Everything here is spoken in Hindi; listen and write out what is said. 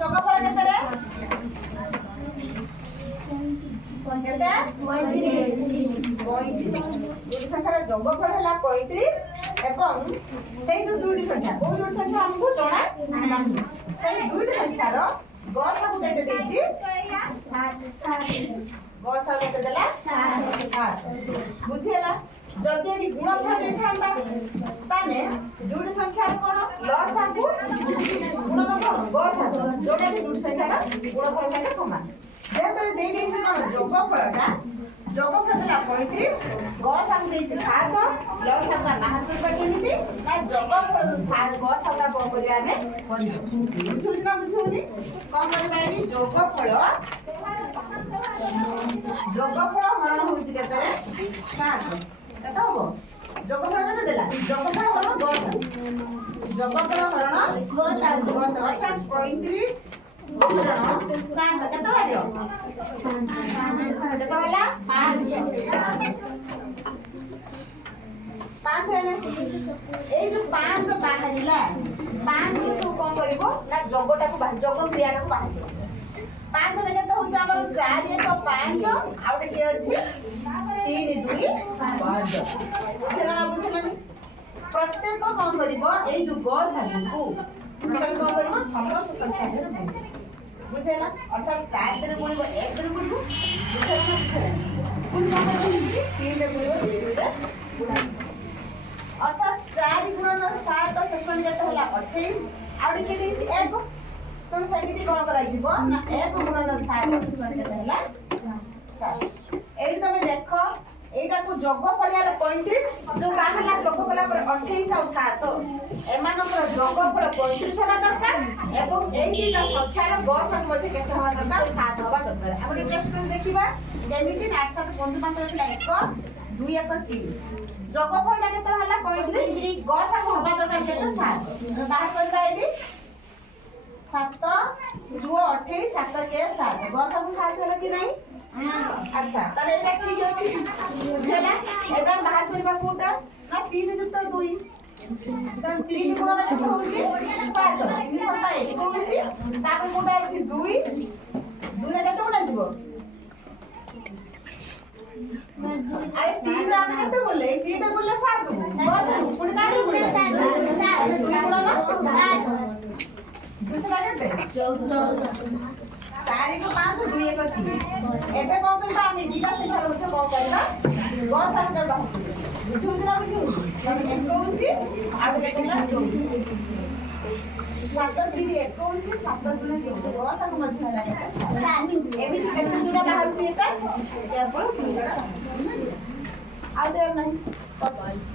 যোগফল কেতেরে কেতে 35 দুটি সংখ্যার যোগফল হলা 35 এবং সেই দুটি সংখ্যা কোন দুটি সংখ্যা हमको জনা ନାହିଁ সেই দুটি সংখ্যার গসাগু কেতে দেইছি 60 গসাগু কেতে দেলা 60 বুঝিলা যদি এটি গুণফল দেইথান্তা তানে দুটি সংখ্যার কোন লসাগু গুণফল গসাগু যোটা কি দুটি সংখ্যার গুণফল সাথে সমান যেহেতু দেই দেইছি কোন যোগফলটা যোগফল দেলা 35 গসাগু দেইছি 7 লসাগুটা বাহার করবা কেমিতি না যোগফল 7 গসাগুটা কোন করি আমি বুঝুছ না বুঝুনি কোন করবা এটি যোগফল হରଣ হଉଛି କେତେରେ 7 କେତେ ହବ ଯୋଗଫଳ କେତେ ଦେଲା ଯୋଗଫଳ ହରଣ 10 ଯୋଗଫଳ ହରଣ 10 ଅର୍ଥାৎ 35 ହରଣ 7 କେତେ ବାହାରିବ କେତେ ହେଲା 5 ହେଲେ ଏଇ ଯୋଉ 5 ବାହାରିଲା 5 ରୁ ସବୁ କଣ କରିବ ନା ଯୋଗଟାକୁ ଯୋଗ କ୍ରିୟାଟାକୁ ବାହାରିବ 5 ରେ କେତେ ହଉଛି ଆମର 4 1 5 ଆଉ ଗୋଟେ କିଏ ଅଛି 3 2 5 ବୁଝିଲା ନା ବୁଝିଲାନି ପ୍ରତ୍ୟେକ କଣ କରିବ ଏଇ ଯୋଉ ଗସାଗୁକୁ ଟୋଟାଲ କଣ କରିବ ସମସ୍ତ ସଂଖ୍ୟା ରେ ବୁଝିଲା ଅର୍ଥାৎ 4 ରେ ଗୁଣିବ 1 ରେ ଗୁଣିବ ବୁଝିଲା ନା ବୁଝିଲା ପୁଣି କଣ କରିବ 3 ରେ ଗୁଣିବ 2 ରେ ଗୁଣା ଅର୍ଥାৎ 4 ଗୁଣନ 7 ଶେଷ କେତେ ହେଲା 28 ଆଉ ଟିକେ ଦେଇଛି 1 ତେଣୁ ସେମିତି କଣ କରାଯିବ ନା 1 ଗୁଣନ 7 ଶେଷ କେତେ ହେଲା 7 ଏଠି ତମେ ଦେଖ এইটাকু যোগফলিয়ার 35 जो বাহালা যোগ কলা পরে 28 আর 7 এমানকৰ যোগফল 35 হবা দরকার এবং এই দুইটা সংখ্যার গসাগ মধ্যে কেতে হবা দরকার 7 হবা দরকার আমরা টেস্ট করে দেখিবা যেমিতি 8 7 55 হলা 1 2 1 3 যোগফলটা কেতে হলা 35 গসাগ হবা দরকার কেতে 7 বাহার করবা এটি 7 जुओ 28 7 के 7 गसागु 7 होला कि नहीं अच्छा ताले एटा ठीक अछि बुझेला एटा बाहर करबा कोटा ना 3 युक्त 2 तन 3 गुणन केते होउची 7 3 7 21 तापर कोटा अछि 2 2 रे केते गुणा जीवो अरे 3 रा ଆମେ କେତେ बोले 3 ଟା बोले 7 गसागु पुଣି काहे बोले 7 2 गुणन 7 दूसरा केते 14 4 को 5 2 1 3 एबे कोन करबा हम दिला से घर मते कोन करबा गसागु करबा बुझु ना बुझु हम 21 आ केतेला 24 7 3 21 7 3 गसागु मते होला केते एबे केते जुडा बाहर छी एटा केवल 3 आ देर नहीं 25